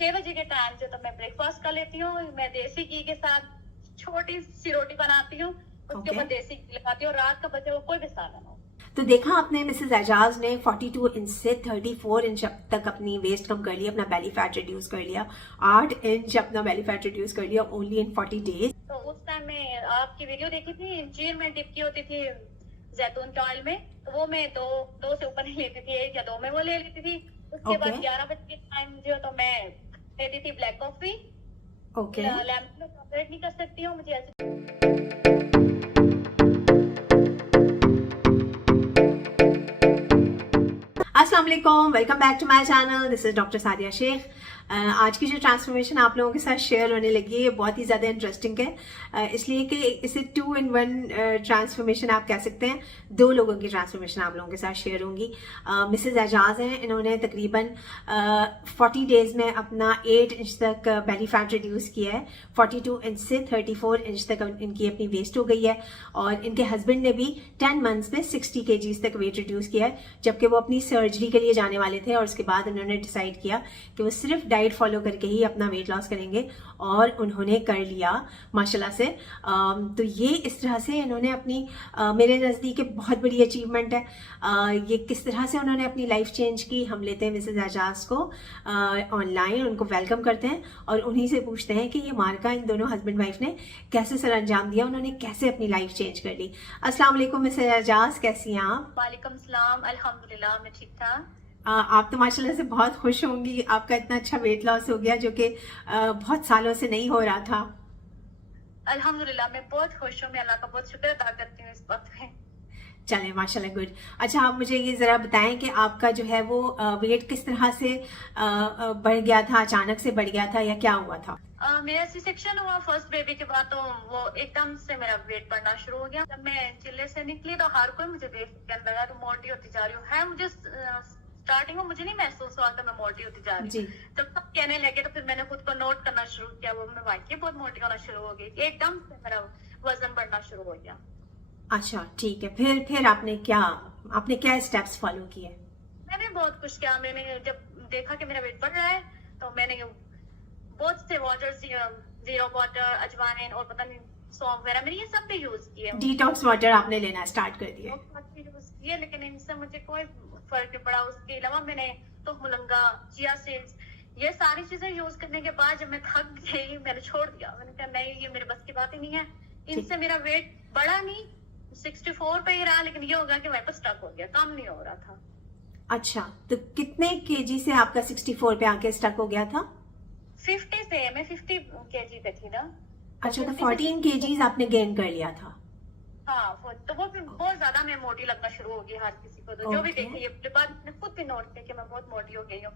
6 बजे के टाइम जो तो मैं ब्रेकफास्ट कर लेती हूँ। मैं देसी घी के साथ छोटी सी रोटी बनाती हूँ, उसके ऊपर देसी घी लगाती हूँ। रात का बचे हुआ कोई भी सालन हो। तो देखा आपने, मिसेस एजाज ने 42 इंच से 34 इंच तक अपनी वेस्ट कम कर लिया, अपना बेली फैट रिड्यूस कर लिया, 8 इंच अपना बेली फैट रिड्यूस कर लिया ओनली इन 40 डेज। तो उस टाइम में आपकी वीडियो देखी थी, इंजीर में डिप की होती थी जैतून के ऑयल में, तो वो मैं दो से ऊपर नहीं लेती थी, 1 या 2 में वो ले लेती थी। उसके बाद 11 बजे के टाइम जो तो मैं लेती थी ब्लैक कॉफी। लैम्प में चॉकलेट नहीं कर सकती हूँ, मुझे ऐसे। अस्सलाम वालेकुम, welcome back to my channel. This is doctor Sadia Shaikh. आज की जो ट्रांसफॉर्मेशन आप लोगों के साथ शेयर होने लगी है बहुत ही ज़्यादा इंटरेस्टिंग है, इसलिए कि इसे 2 in 1 ट्रांसफॉर्मेशन आप कह सकते हैं। 2 लोगों की ट्रांसफॉर्मेशन आप लोगों के साथ शेयर होंगी। मिसेस एजाज हैं, इन्होंने तकरीबन 40 डेज़ में अपना 8 इंच तक बेली फैट रिड्यूस किया है। 42 इंच से 34 इंच तक इनकी अपनी वेस्ट हो गई है, और इनके हस्बैंड ने भी 10 मंथ्स में 60 kgs तक वेट रिड्यूस किया है, जबकि वो अपनी सर्जरी के लिए जाने वाले थे। और उसके बाद उन्होंने डिसाइड किया कि वो सिर्फ डाइट फॉलो करके ही अपना वेट लॉस करेंगे, और उन्होंने कर लिया माशाल्लाह से। तो ये इस तरह से इन्होंने अपनी मेरे नज़दीक बहुत बड़ी अचीवमेंट है। ये किस तरह से उन्होंने अपनी लाइफ चेंज की, हम लेते हैं मिसेस एजाज को ऑनलाइन, उनको वेलकम करते हैं और उन्हीं से पूछते हैं कि ये मार्का इन दोनों हस्बैंड वाइफ ने कैसे सर अंजाम दिया, उन्होंने कैसे अपनी लाइफ चेंज कर ली। अस्सलाम वालेकुम मिसेस एजाज, कैसी हैं आप? वालेकुम सलाम, अल्हम्दुलिल्लाह मैं ठीक था। आप तो माशाल्लाह से बहुत खुश होंगी, आपका इतना अच्छा वेट लॉस हो गया जो कि बहुत सालों से नहीं हो रहा था। अल्हम्दुलिल्लाह मैं बहुत खुश हूँ, मैं अल्लाह का बहुत शुक्र अदा करती हूँ इस बात पे। चलें माशाल्लाह, गुड। अच्छा, आप मुझे ये ज़रा बताएं कि आपका जो है वो वेट किस तरह से बढ़ गया था, अचानक से बढ़ गया था या क्या हुआ था? मेरा सी सेक्शन हुआ फर्स्ट बेबी के बाद, तो वो एकदम से मेरा वेट बढ़ना शुरू हो गया। जब मैं चिल्ले से निकली तो हर कोई मुझे देख कहने लगा तो मोटी होती जा रही हूँ। है मुझे स्टार्टिंग में मुझे नहीं महसूस हुआ था मैं मोटी होती जा रही हूँ। जब सब कहने लगे तो फिर मैंने खुद को नोट करना शुरू किया, वो मैं वाकई बहुत मोटी होना शुरू हो गई, एकदम से मेरा वजन बढ़ना शुरू हो गया। अच्छा, ठीक है। फिर आपने क्या स्टेप्स फॉलो किए? मैंने बहुत कुछ किया। मैंने जब देखा कि मेरा वेट बढ़ रहा है तो मैंने बहुत से वाटर, जीरो वाटर, अजवाइन और पता नहीं सौंफ वगैरह, मैंने ये सब भी यूज किए। डिटॉक्स वाटर आपने लेना स्टार्ट कर दिया? यूज किए, लेकिन इनसे मुझे कोई फर्क नहीं पड़ा। उसके अलावा मैंने तो मुलंगा, चिया सीड्स, ये सारी चीजें यूज करने के बाद जब मैं थक गई मैंने छोड़ दिया। मैंने कहा नहीं, ये मेरे बस की बात ही नहीं है। इनसे मेरा वेट बढ़ा नहीं, 64 पे ही रहा, लेकिन ये होगा कि मेरे पास स्टक हो गया, कम नहीं हो रहा था। अच्छा, तो कितने केजी से आपका 64 पे आके स्टक हो गया था? 50 से मैं 50 केजी पे थी ना। अच्छा, तो 14 केजीज आपने गेन कर लिया था। हाँ, तो वो बहुत ज्यादा मैं मोटी लगना शुरू हो गई हर किसी को, तो जो भी देखे ये बात मैंने खुद भी नोट किया कि मैं बहुत मोटी हो गई हूँ।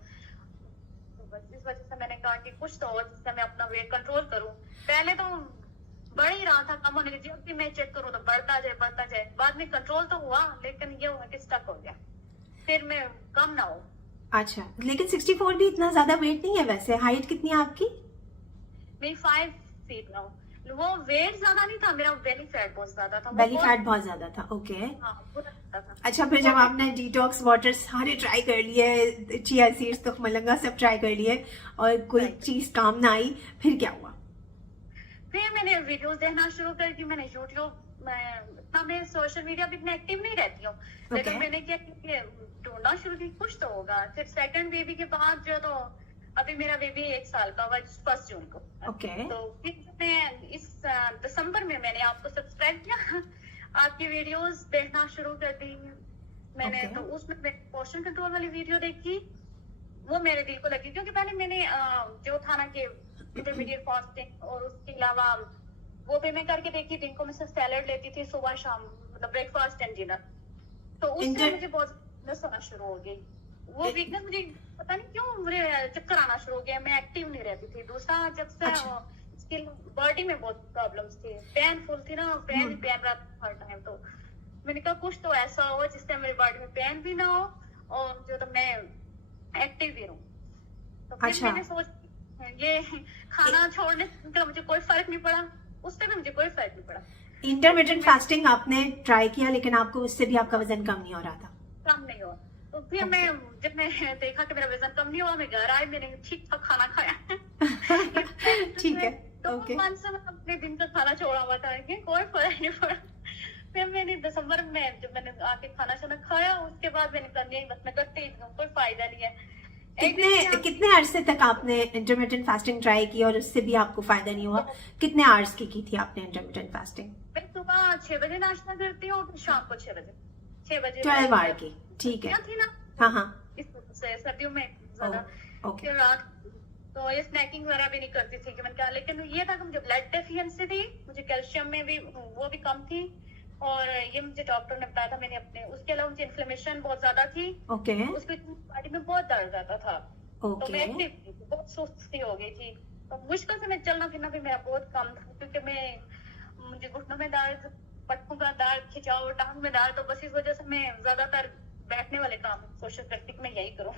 तो बस इस वजह से मैंने कहा कि कुछ तो हो जिससे मैं अपना वेट कंट्रोल करूँ। पहले तो बढ़ ही रहा था, कम होने के, जब भी मैं चेक करूँ तो बढ़ता जाए। बाद में कंट्रोल तो हुआ, लेकिन ये हुआ कि स्टक हो गया, फिर मैं कम ना हो। अच्छा, लेकिन 64 भी इतना ज्यादा वेट नहीं है वैसे। हाइट कितनी है आपकी? मेरी 5 फीट ना। वो वेट ज्यादा नहीं था, मेरा बेली फैट बहुत ज्यादा था। बेली फैट बहुत ज्यादा था, ओके। हाँ, अच्छा, फिर जब आपने डिटॉक्स वाटर सारे ट्राई कर लिए, चिया सीड्स तो मलंगा सब ट्राई कर लिए और कोई चीज काम ना आई, फिर क्या हुआ? फिर मैंने वीडियोस देखना शुरू कर दी। मैंने यूट्यूब, मैं सोशल मीडिया भी इतना एक्टिव नहीं रहती हूँ, लेकिन मैंने क्या ढूंढना शुरू की, कुछ तो होगा। फिर सेकंड बेबी के बाद जो, तो अभी मेरा बेबी 1 साल का हुआ 1 जून को। तो फिर मैं इस दिसंबर में मैंने आपको सब्सक्राइब किया, आपकी वीडियोस देखना शुरू कर दी मैंने। तो उसमें मैंने पोर्शन कंट्रोल वाली वीडियो देखी, वो मेरे दिल को लगी, क्योंकि पहले मैंने जो था ना कि इंटरमीडिएट फास्टिंग और उसके अलावा वो भी मैं करके देखी। दिन को मैं सैलेड लेती थी, सुबह शाम, मतलब ब्रेकफास्ट एंड डिनर। तो उससे मुझे बहुत वीकनेस होना शुरू हो गई। वो वीकनेस मुझे पता नहीं क्यों, मुझे चक्कर आना शुरू हो गया, मैं एक्टिव नहीं रहती थी। दूसरा, जब से बॉडी में बहुत प्रॉब्लम्स थी, पेनफुल थी ना, पेन रहा हर टाइम। तो मैंने कहा कुछ तो ऐसा हो जिससे मेरी बॉडी में पेन भी ना हो और जो तो मैं एक्टिव भी रहूं। तो फिर मैंने सोच, ये खाना छोड़ने का मुझे कोई फर्क नहीं पड़ा, उससे भी मुझे कोई फर्क नहीं पड़ा। इंटरमिटेंट फास्टिंग आपने ट्राई किया, लेकिन आपको उससे भी आपका वजन कम नहीं हो रहा था? कम नहीं हुआ। तो फिर मैं जब मैं देखा कि मेरा वजन कम नहीं हुआ, मैं घर आई, मैंने ठीक ठाक खाना खाया। ठीक है, तो ओके। मन से मैं अपने दिन का खाना छोड़ा हुआ था कि कोई फर्क नहीं पड़ा। फिर मैंने दिसंबर में जब मैंने आके खाना शाना खाया, उसके बाद मैंने करनी है, बस मैं करती ही हूँ, कोई फायदा नहीं है। एक दिन क्या- कितने अरसे तक आपने इंटरमिटेंट फास्टिंग ट्राई की और उससे भी आपको फायदा नहीं हुआ? कितने आवर्स की थी आपने इंटरमिटेंट फास्टिंग? मैं सुबह 6 बजे नाश्ता करती हूँ, फिर शाम को 6 बजे 12 आवर की, ठीक है। थी ना, हाँ हाँ, इस वजह से सर्दियों में ज्यादा। ओके। फिर रात तो ये स्नैकिंग वगैरह भी नहीं करती थी कि मैंने कहा, लेकिन ये था कि मुझे ब्लड डेफिशिएंसी थी, मुझे कैल्शियम में भी वो भी कम थी, और ये मुझे डॉक्टर ने बताया था मैंने अपने। उसके अलावा मुझे इन्फ्लेमेशन बहुत ज्यादा थी, ओके उसकी बॉडी में बहुत दर्द रहता था, तो मैं ओके। एक्टिव थी, बहुत सुस्ती हो गई थी, तो मुश्किल से मैं चलना फिरना भी मेरा बहुत कम था, क्योंकि मुझे घुटनों में दर्द, पटकों का दर्द, खिंचाव, टांग में दर्द, तो बस इस वजह से मैं ज्यादातर बैठने वाले काम कोशिश करती कि मैं यही करूँ।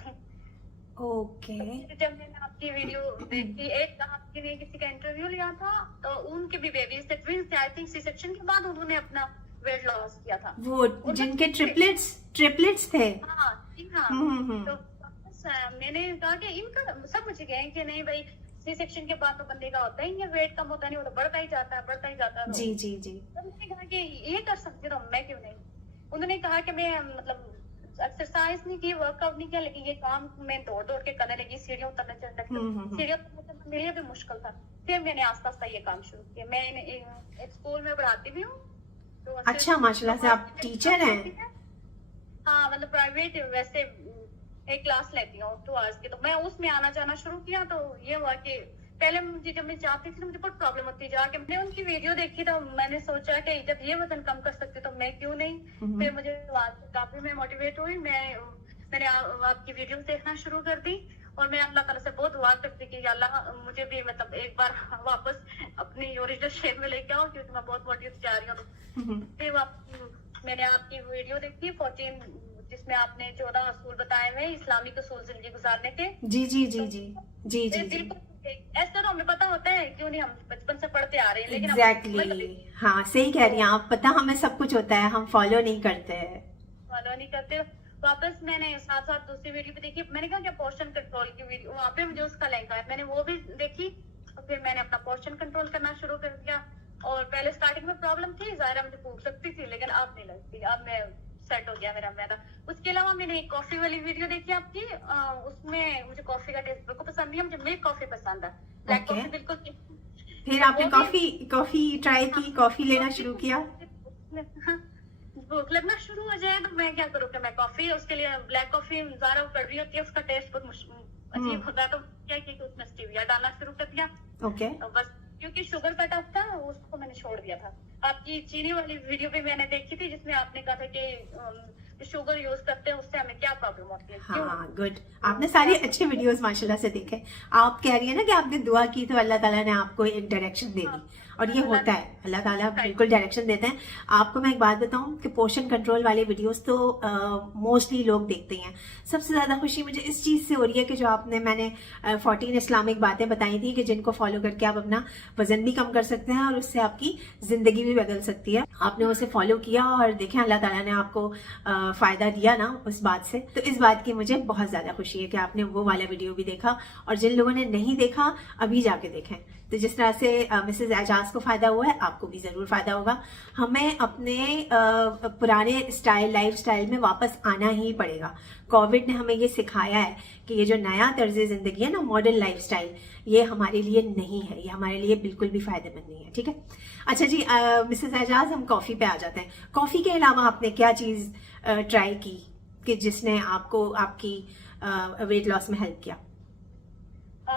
ओके। जब मैंने आपकी वीडियो देखी, एक आपके ने किसी का इंटरव्यू लिया था, तो उनके भी बेबीज थे, ट्विंस थे, आई थिंक सी सेक्शन के बाद उन्होंने अपना वेट लॉस किया था। वो जिनके ट्रिपलेट्स थे। हाँ जी हाँ। हम्म। तो वापस मैंने कहा कि इनका सब मुझे कहें कि नहीं भाई, सी सेक्शन के बाद तो बंदे का होता ही है, वेट कम होता नहीं, वो तो बढ़ता ही जाता है, बढ़ता ही जाता है। जी जी जी। तो मैंने कहा कि ये कर सकती तो मैं क्यों नहीं। उन्होंने कहा कि मैं मतलब एक्सरसाइज नहीं की, वर्कआउट नहीं किया, लेकिन ये काम मैं दौड़ दौड़ के करने लगी, सीढ़ियाँ उतरने चढ़ने लगी। सीढ़ियाँ उतरने मेरे लिए भी मुश्किल था। फिर मैंने आस्ता आस्ता ये काम शुरू किया। मैं एक स्कूल में पढ़ाती भी हूँ, तो अच्छा, माशाल्लाह से आप टीचर हैं। हाँ, मतलब प्राइवेट वैसे एक क्लास लेती हूँ 2 आवर्स की, तो मैं उसमें आना जाना शुरू किया। तो ये हुआ कि पहले मुझे, जब मैं जाती थी, मुझे बहुत प्रॉब्लम होती, जाके मैंने उनकी वीडियो देखी, तो मैंने सोचा कि जब ये वजन कम कर सकती तो मैं क्यों नहीं। फिर मुझे काफी मैं मोटिवेट हुई, मैंने आपकी वीडियो देखना शुरू कर दी, और मैं अल्लाह ताला से बहुत दुआ करती कि अल्लाह मुझे भी मतलब एक बार वापस अपनी ओरिजिनल शेप में लेके आओ, क्योंकि मैं बहुत मोटी जा रही हूँ। फिर मैंने आपकी वीडियो देखी 14, जिसमें आपने 14 असूल बताए हुए इस्लामिक असूल जिंदगी गुजारने के। जी जी जी जी जी जी जी। ऐसा तो हमें पता होता है, क्यों नहीं, हम बचपन से पढ़ते आ रहे हैं, लेकिन एग्जैक्टली, हाँ सही कह रही हैं आप। पता हमें सब कुछ होता है, हम फॉलो नहीं करते हैं। फॉलो नहीं करते। वापस मैंने साथ साथ दूसरी वीडियो भी देखी, मैंने कहा क्या पोर्शन कंट्रोल की वीडियो, वहाँ पे मुझे उसका लिंक आया, मैंने वो भी देखी, और फिर मैंने अपना पोर्शन कंट्रोल करना शुरू कर दिया। और पहले स्टार्टिंग में प्रॉब्लम थी, ज़ाहिर है मुझे भूख लगती थी, लेकिन अब नहीं लगती, अब मैं सेट हो गया मेरा मैदा। उसके अलावा मैंने एक कॉफी वाली वीडियो देखी आपकी, उसमें मुझे कॉफी का टेस्ट बिल्कुल पसंद नहीं है, मुझे मिल्क कॉफी पसंद है, ब्लैक कॉफी बिल्कुल। फिर आपने कॉफी ट्राई की, कॉफी लेना शुरू किया। भूख लगना शुरू हो जाए तो मैं क्या करूँ कि मैं कॉफी, उसके लिए ब्लैक कॉफी ज़्यादा कड़वी होती है, उसका टेस्ट बहुत अजीब होता है, तो क्या कि उसमें स्टीविया डालना शुरू कर दिया। ओके। तो बस क्योंकि शुगर कट ऑफ था, उसको मैंने छोड़ दिया था। आपकी चीनी वाली वीडियो भी मैंने देखी थी, जिसमें आपने कहा था कि शुगर यूज करते हैं उससे हमें क्या प्रॉब्लम होती है। हाँ गुड, आपने सारी अच्छे वीडियोस माशाल्लाह से देखे। आप कह रही है ना कि आपने दुआ की तो अल्लाह ताला ने आपको एक डायरेक्शन दे दी, और ये होता है, अल्लाह ताला बिल्कुल डायरेक्शन देते हैं आपको। मैं एक बात बताऊं कि पोर्शन कंट्रोल वाले वीडियोस तो मोस्टली लोग देखते हैं। सबसे ज्यादा खुशी मुझे इस चीज से हो रही है कि जो मैंने 14 इस्लामिक बातें बताई थी कि जिनको फॉलो करके आप अपना वजन भी कम कर सकते हैं और उससे आपकी जिंदगी भी बदल सकती है। आपने उसे फॉलो किया और देखें अल्लाह ताला ने आपको फायदा दिया ना उस बात से। तो इस बात की मुझे बहुत ज्यादा खुशी है कि आपने वो वाला वीडियो भी देखा, और जिन लोगों ने नहीं देखा अभी जाके देखें। तो जिस तरह से मिसेस एजाज को फायदा हुआ है, आपको भी जरूर फायदा होगा। हमें अपने पुराने लाइफ स्टाइल में वापस आना ही पड़ेगा। कोविड ने हमें ये सिखाया है कि ये जो नया तर्ज जिंदगी है ना, मॉडर्न लाइफ स्टाइल, ये हमारे लिए नहीं है, ये हमारे लिए बिल्कुल भी फायदेमंद नहीं है। ठीक है, अच्छा जी, मिसेस एजाज, हम कॉफी पे आ जाते हैं। कॉफी के अलावा आपने क्या चीज ट्राई की कि जिसने आपको आपकी वेट लॉस में हेल्प किया?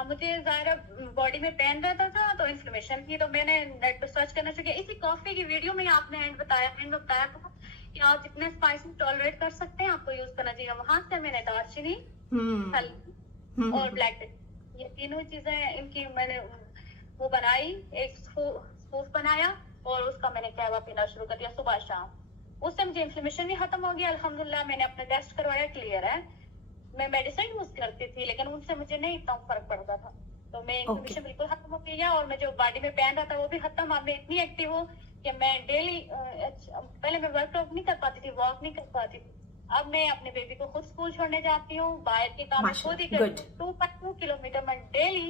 मुझे ज़ाहिर बॉडी में पेन रहता था, तो इन्फ्लेमेशन की, तो मैंने नेट पे सर्च करना शुरू किया। इसी कॉफी की वीडियो में आपने एंड बताया था कि आप जितने स्पाइसी टॉलरेट कर सकते हैं आपको यूज करना चाहिए। वहां से मैंने दालचीनी, हल्दी और ब्लैक टी, ये तीनों चीजें इनकी मैंने वो बनाई, एक सूप बनाया, और उसका मैंने कहवा पीना शुरू कर दिया सुबह शाम। उससे मुझे इन्फ्लेमेशन भी खत्म हो गया अल्हम्दुलिल्लाह। मैंने अपना टेस्ट करवाया, क्लियर है। मैं मेडिसिन यूज करती थी, लेकिन उनसे मुझे नहीं इतना फर्क पड़ता था, तो मैं इन्फ्लेमेशन बिल्कुल खत्म हो गया, और मैं जो बॉडी में पेन रहता वो भी खत्म। अब मैं इतनी एक्टिव हूँ कि मैं डेली, पहले मैं वर्कआउट नहीं कर पाती थी, वॉक नहीं कर पाती थी, अब मैं अपने बेबी को खुद स्कूल छोड़ने जाती हूँ, बाहर के काम मैं माशाल्लाह, खुद ही करती good. हूँ। 2.2 किलोमीटर मैं डेली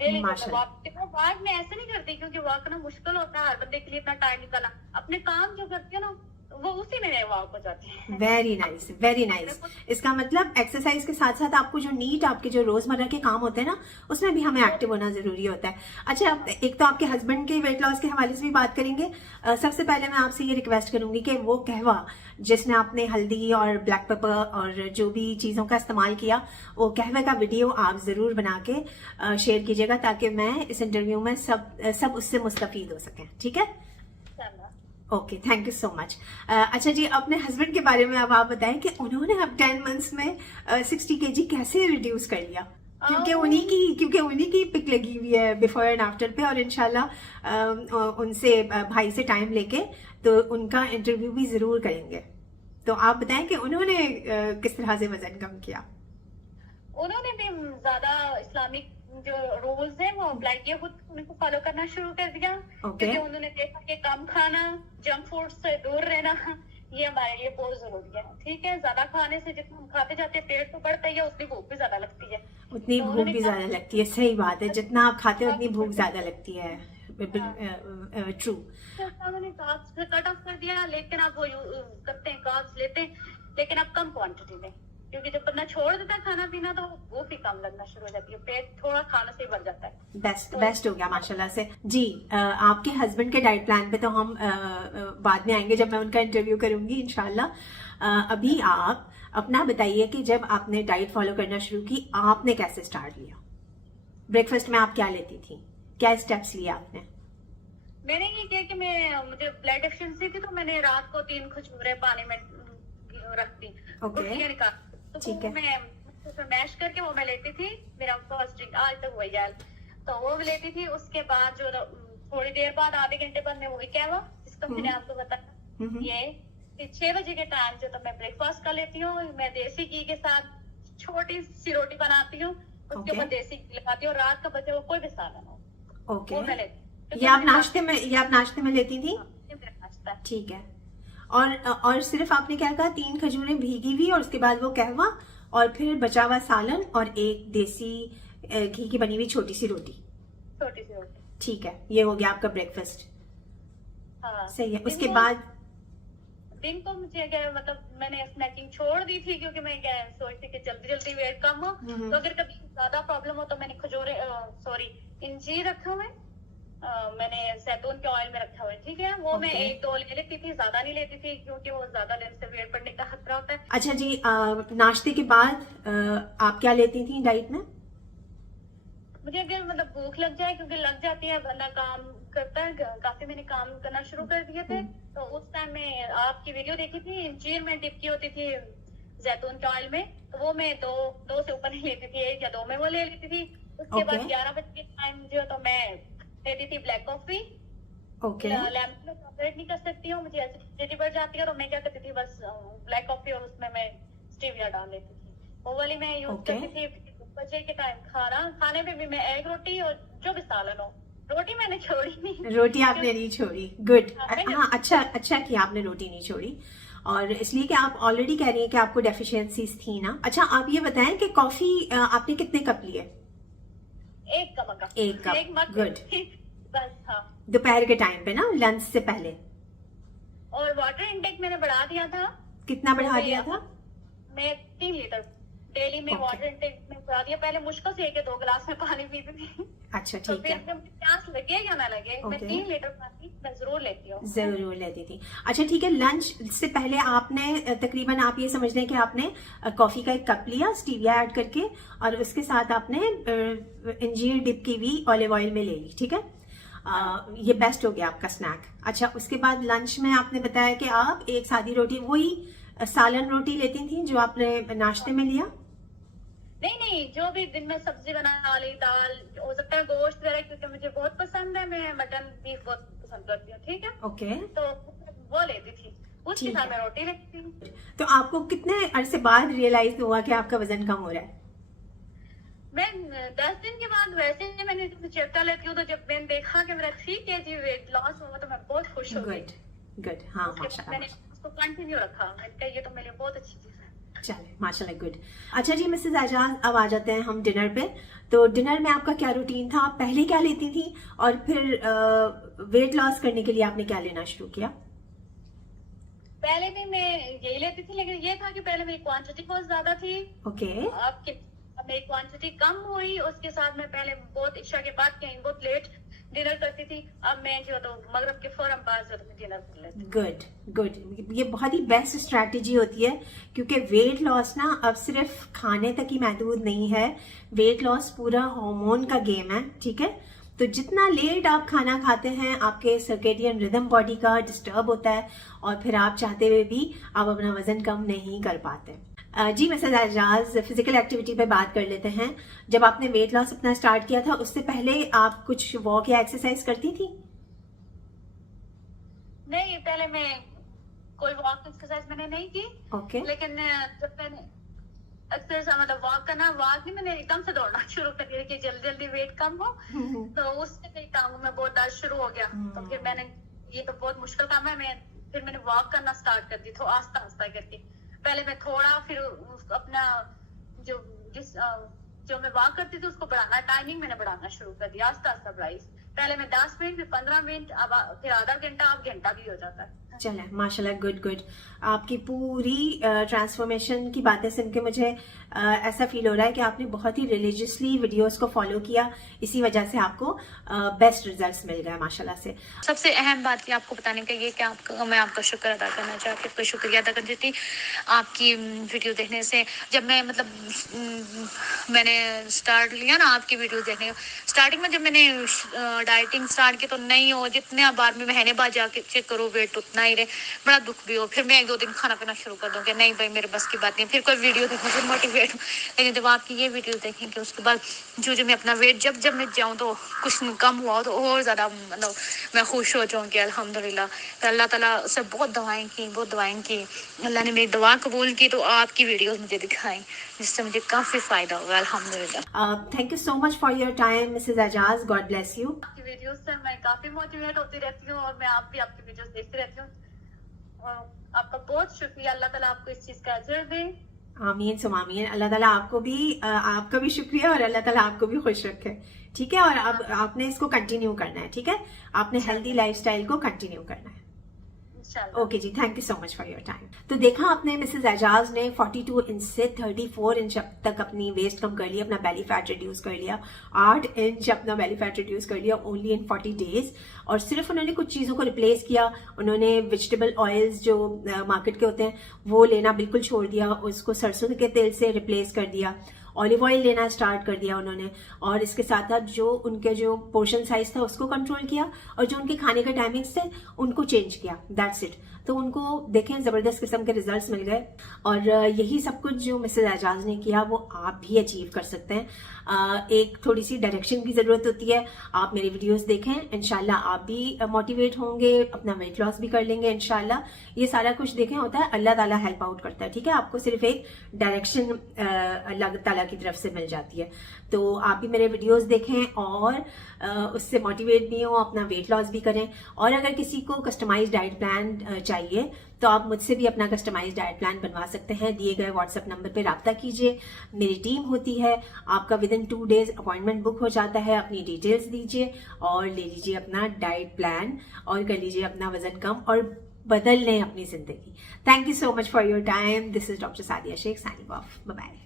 डेली माशाल्लाह। वॉक में ऐसे नहीं करती, क्योंकि वॉक करना मुश्किल होता है, हर बंदे के लिए इतना टाइम निकालना। अपने काम जो करती है ना, वो उसी में मैं वॉक हो जाती है। Very nice, very nice. इसका मतलब एक्सरसाइज के साथ साथ आपको जो नीट आपके जो रोजमर्रा के काम होते हैं ना, उसमें भी हमें एक्टिव होना जरूरी होता है। अच्छा, एक तो आपके हस्बैंड के वेट लॉस के हवाले से भी बात करेंगे। सबसे पहले मैं आपसे ये रिक्वेस्ट करूंगी कि वो कहवा जिसमें आपने हल्दी और ब्लैक पेपर और जो भी चीजों का इस्तेमाल किया, वो कहवे का वीडियो आप जरूर बना के शेयर कीजिएगा, ताकि मैं इस इंटरव्यू में सब उससे मुस्तफीद हो सकें। ठीक है? Okay, thank you so much. अच्छा जी, अपने हस्बैंड के बारे में अब आप बताएं कि उन्होंने अब 10 मंथ्स में 60 kg कैसे रिड्यूस कर लिया? क्योंकि उन्हीं की पिक लगी हुई है बिफोर एंड आफ्टर पे, और इंशाल्लाह उनसे भाई से टाइम लेके तो उनका इंटरव्यू भी जरूर करेंगे। तो आप बताएं कि उन्होंने किस तरह से वजन कम किया? उन्होंने भी ज्यादा इस्लामिक जो रूल्स हैं वो अप्लाई किए, खुद उनको फॉलो करना शुरू कर दिया। क्योंकि उन्होंने देखा कि कम खाना, जंक फूड से दूर रहना, ये हमारे लिए बहुत जरूरी है। ठीक है, ज्यादा खाने से जितना हम खाते जाते हैं पेट तो बढ़ता ही है, उतनी भूख भी ज्यादा लगती है। उतनी भूख भी ज्यादा लगती है, सही बात है। जितना आप खाते हैं उतनी भूख ज्यादा लगती है। ट्रू। उन्होंने कार्ब्स कट ऑफ कर दिया, लेकिन आप वो करते हैं, कार्ब्स लेते हैं, लेकिन अब कम क्वांटिटी में, क्योंकि जब बंदा छोड़ देता है खाना पीना तो वो भी कम लगना शुरू हो जाती है, पेट थोड़ा खाना से ही भर जाता है। बेस्ट हो गया माशाल्लाह से जी। आपके हस्बैंड के डाइट प्लान पे तो हम बाद में आएंगे जब मैं उनका इंटरव्यू करूंगी इंशाल्लाह। अभी आप अपना बताइए कि जब आपने डाइट फॉलो करना शुरू की, आपने कैसे स्टार्ट लिया? ब्रेकफास्ट में आप क्या लेती थी? क्या स्टेप्स लिए आपने? मैंने ये किया कि मुझे ब्लड डेफिशिएंसी थी, तो मैंने रात को 3 खजूरें पानी में रख दी, निकाल, तो मैं मैश करके वो मैं लेती थी। मेरा फर्स्ट ड्रिंक आज तक वही है, तो वो भी लेती थी। उसके बाद जो थोड़ी देर बाद, आधे घंटे बाद, मैं वही कहवा जिसका मैंने आपको बताया, ये 6 बजे के टाइम जो तो मैं ब्रेकफास्ट कर लेती हूँ। मैं देसी घी के साथ छोटी सी रोटी बनाती हूँ, उसके ऊपर देसी घी लगाती हूँ, और रात का बचे वो कोई भी सालन हो वो मैं लेती हूँ। ये आप नाश्ते में लेती थी? ठीक है। और सिर्फ आपने क्या कहा, 3 खजूरें भीगी हुई और उसके बाद वो कहवा और फिर बचा हुआ सालन और एक देसी घी की बनी हुई छोटी सी रोटी। ठीक है, ये हो गया आपका ब्रेकफास्ट। हाँ, सही है। उसके बाद दिन को मुझे मतलब मैंने स्नैकिंग छोड़ दी थी, क्योंकि मैं सोचती कि जल्दी वेट कम हो, तो अगर कभी ज्यादा प्रॉब्लम हो तो मैंने इंजीर रखा हुआ है, मैंने जैतून के ऑयल में रखा हुआ है। ठीक है, वो मैं 1-2 ले लेती थी, ज्यादा नहीं लेती थी, क्योंकि वो ज्यादा लेने से वेट बढ़ने का खतरा होता है। अच्छा जी, नाश्ते के बाद आप क्या लेती थी डाइट में? मुझे अगर मतलब भूख लग जाए, क्योंकि लग जाती है, बंदा काम करता है, काफी मैंने काम करना शुरू कर दिए थे, तो उस टाइम में आपकी वीडियो देखी थी, इंजीर में डिप की होती थी जैतून के ऑयल में, तो वो मैं दो से ऊपर नहीं लेती थी, 1 या 2 में वो ले लेती थी। उसके बाद 11 बजे के टाइम जो तो मैं लेती थी ब्लैक कॉफी। लैम्प में टॉलरेट नहीं कर सकती हूँ, मुझे एसिडिटी बढ़ जाती है, और मैं क्या करती थी, बस ब्लैक कॉफी और उसमें मैं स्टीविया डाल लेती थी, वो वाली मैं यूज करती थी। बजे के टाइम खाने में भी मैं एग रोटी और जो भी सालन हो, रोटी मैंने छोड़ी नहीं। रोटी आपने नहीं छोड़ी, गुड। हाँ, अच्छा किया आपने रोटी नहीं छोड़ी, और इसलिए कि आप ऑलरेडी कह रही हैं कि आपको डेफिशिएंसीज थी ना। अच्छा, आप ये बताएं कि कॉफी आपने कितने कप लिए? 1 कप। 1 cup, good. बस। हाँ, दोपहर के टाइम पे ना, लंच से पहले। और वाटर इनटेक मैंने बढ़ा दिया था। कितना बढ़ा दिया था? मैं 3 लीटर डेली में वाटर इनटेक में बढ़ा दिया। पहले मुश्किल से 1 या 2 गिलास में पानी पीती थी। अच्छा, ठीक है। तो फिर मुझे प्यास लगे या ना लगे, मैं 3 लीटर पानी मैं जरूर लेती हूँ। जरूर लेती थी। अच्छा, ठीक है। लंच से पहले आपने तकरीबन, आप ये समझ लें कि आपने कॉफी का 1 कप लिया स्टीविया ऐड करके, और उसके साथ आपने इंजीर डिप की हुई ऑलिव ऑयल में ले ली। ठीक है, ये बेस्ट हो गया आपका स्नैक। अच्छा, उसके बाद लंच में आपने बताया कि आप 1 सादी रोटी, वही सालन रोटी लेती थी जो आपने नाश्ते में लिया? नहीं, जो भी दिन में सब्जी बना ली, दाल हो सकता है, गोश्त वगैरह, क्योंकि मुझे बहुत पसंद है, मैं मटन बीफ बहुत पसंद करती हूँ। ठीक है, ओके, तो वो लेती थी, उसके साथ मैं रोटी लेती थी। तो आपको कितने अरसे बाद रियलाइज हुआ कि आपका वजन कम हो रहा है? मैं 10 दिन के बाद, वैसे ही मैंने चेकता लेती हूँ, तो जब मैंने देखा कि मेरा 3 kg वेट लॉस हुआ, तो मैं बहुत खुश हो गई। गुड। हाँ, माशाल्लाह। मैंने उसको कंटिन्यू रखा। मैंने कहा ये तो मेरे लिए बहुत अच्छी चीज है। चले माशाल्लाह, गुड। अच्छा जी मिसेस एजाज, अब आ जाते हैं हम डिनर पे। तो डिनर में आपका क्या रूटीन था, आप पहले क्या लेती थी और फिर वेट लॉस करने के लिए आपने क्या लेना शुरू किया? पहले भी मैं यही लेती थी, लेकिन ये था कि पहले मेरी क्वांटिटी बहुत ज्यादा थी। ओके। अब मेरी क्वांटिटी कम हुई, उसके साथ मैं पहले बहुत इशा के बाद कहीं बहुत लेट डिनर करती थी। अब मैं जो तो मगरब के फौरन बाद जो तो मैं डिनर कर लेती हूँ। गुड गुड, ये बहुत ही बेस्ट स्ट्रैटेजी होती है, क्योंकि वेट लॉस ना अब सिर्फ खाने तक ही महदूद नहीं है। वेट लॉस पूरा हार्मोन का गेम है, ठीक है। तो जितना लेट आप खाना खाते हैं, आपके सर्केडियन रिदम बॉडी का डिस्टर्ब होता है और फिर आप चाहते हुए भी आप अपना वजन कम नहीं कर पाते। जी मिसेस एजाज, फिजिकल एक्टिविटी पे बात कर लेते हैं। जब आपने वेट लॉस अपना स्टार्ट किया था, उससे पहले आप कुछ वॉक या एक्सरसाइज करती थी? नहीं, पहले मैं कोई वॉक एक्सरसाइज मैंने नहीं की। ओके। लेकिन जब मैंने एक्सरसाइज मतलब वॉक करना, वॉक नहीं, मैंने एकदम से दौड़ना शुरू कर दिया कि जल्दी जल्दी वेट कम हो। तो उससे मेरी टांगों में बहुत दर्द शुरू हो गया। तो फिर मैंने, ये तो बहुत मुश्किल काम है, फिर मैंने वॉक करना स्टार्ट कर दी, तो आस्ता आस्ता करके। पहले मैं थोड़ा, फिर अपना जो मैं वॉक करती थी उसको बढ़ाना, टाइमिंग मैंने बढ़ाना शुरू कर दिया, आस्ता आस्ता बढ़ाई। पहले मैं 10 मिनट, फिर 15 मिनट, अब फिर आधा घंटा, अब घंटा भी हो जाता है। चले माशाल्लाह, गुड गुड। आपकी पूरी ट्रांसफॉर्मेशन की बातें सुन के मुझे ऐसा फील हो रहा है कि आपने बहुत ही रिलीजियसली वीडियोस को फॉलो किया, इसी वजह से आपको बेस्ट रिजल्ट्स मिल गए माशाल्लाह से। सबसे अहम बात ये आपको बताने का ये कि मैं आपका शुक्र अदा करना चाहती हूँ, आपका शुक्रिया अदा करती थी आपकी वीडियो देखने से। जब मैं मैंने स्टार्ट लिया ना आपकी वीडियो देखने, स्टार्टिंग में जब मैंने डाइटिंग स्टार्ट की तो नहीं हो, जितने बार में महीने बाद जाके चेक करो वेट उतना ही रहे, बड़ा दुख भी हो। फिर मैं 1-2 दिन खाना पीना शुरू कर दूँ कि नहीं भाई मेरे बस की बात नहीं, फिर कोई वीडियो देखूँ फिर मोटिवेट हूँ। लेकिन जब आपकी ये वीडियो देखेंगे उसके बाद जो मैं अपना वेट जब मैं जाऊँ तो कुछ कम हुआ तो और ज़्यादा मतलब मैं खुश हो जाऊँ कि अल्हम्दुलिल्लाह। तो अल्लाह ताला से बहुत दुआएं की, अल्लाह ने मेरी दुआ कबूल की, तो आपकी वीडियोस मुझे दिखाई, जिससे मुझे काफ़ी फ़ायदा हुआ अल्हम्दुलिल्लाह। Thank you so much for your time Mrs Ejaz, God bless you. आपकी वीडियोस से मैं काफ़ी मोटिवेट होती रहती हूँ और मैं आप भी आपकी वीडियोस देखती रहती हूँ। और आपका बहुत शुक्रिया, अल्लाह ताला आपको इस चीज़ का अजर दे। आमीन सुम आमीन। अल्लाह ताला आपका भी शुक्रिया और अल्लाह ताला आपको भी खुश रखे, ठीक है। और अब आपने इसको कंटिन्यू करना है, ठीक है। आपने हेल्दी लाइफस्टाइल को कंटिन्यू करना है। ओके जी, thank you so much for your time. तो देखा आपने, मिसेस एजाज ने 42 इंच से 34 इंच तक अपनी वेस्ट कम कर लिया, अपना बेली फैट रिड्यूस कर लिया, 8 इंच अपना बेली फैट रिड्यूस कर लिया ओनली इन 40 डेज। और सिर्फ उन्होंने कुछ चीज़ों को रिप्लेस किया। उन्होंने वेजिटेबल ऑयल्स जो मार्केट के होते हैं वो लेना बिल्कुल छोड़ दिया, उसको सरसों के तेल से रिप्लेस कर दिया, ऑलिव ऑयल लेना स्टार्ट कर दिया उन्होंने। और इसके साथ साथ जो उनके जो पोर्शन साइज था उसको कंट्रोल किया, और जो उनके खाने के टाइमिंग्स थे उनको चेंज किया, दैट्स इट। तो उनको देखें जबरदस्त किस्म के रिजल्ट्स मिल गए। और यही सब कुछ जो मिसेस एजाज ने किया वो आप भी अचीव कर सकते हैं। एक थोड़ी सी डायरेक्शन की जरूरत होती है। आप मेरी वीडियोस देखें, इंशाल्लाह आप भी मोटिवेट होंगे, अपना वेट लॉस भी कर लेंगे इंशाल्लाह। ये सारा कुछ देखें होता है, अल्लाह ताला हेल्प आउट करता है, ठीक है। आपको सिर्फ एक डायरेक्शन अल्लाह ताला की तरफ से मिल जाती है। तो आप भी मेरे वीडियोस देखें और उससे मोटिवेट भी हो, अपना वेट लॉस भी करें। और अगर किसी को कस्टमाइज्ड डाइट प्लान चाहिए तो आप मुझसे भी अपना कस्टमाइज्ड डाइट प्लान बनवा सकते हैं। दिए गए व्हाट्सएप नंबर पे राब्ता कीजिए, मेरी टीम होती है, आपका with in 2 days appointment book हो जाता है। अपनी डिटेल्स दीजिए और ले लीजिए अपना डाइट प्लान और कर लीजिए अपना वजन कम और बदल लें अपनी जिंदगी। Thank you so much for your time. This is doctor Sadia Shaikh signing off. Bye bye.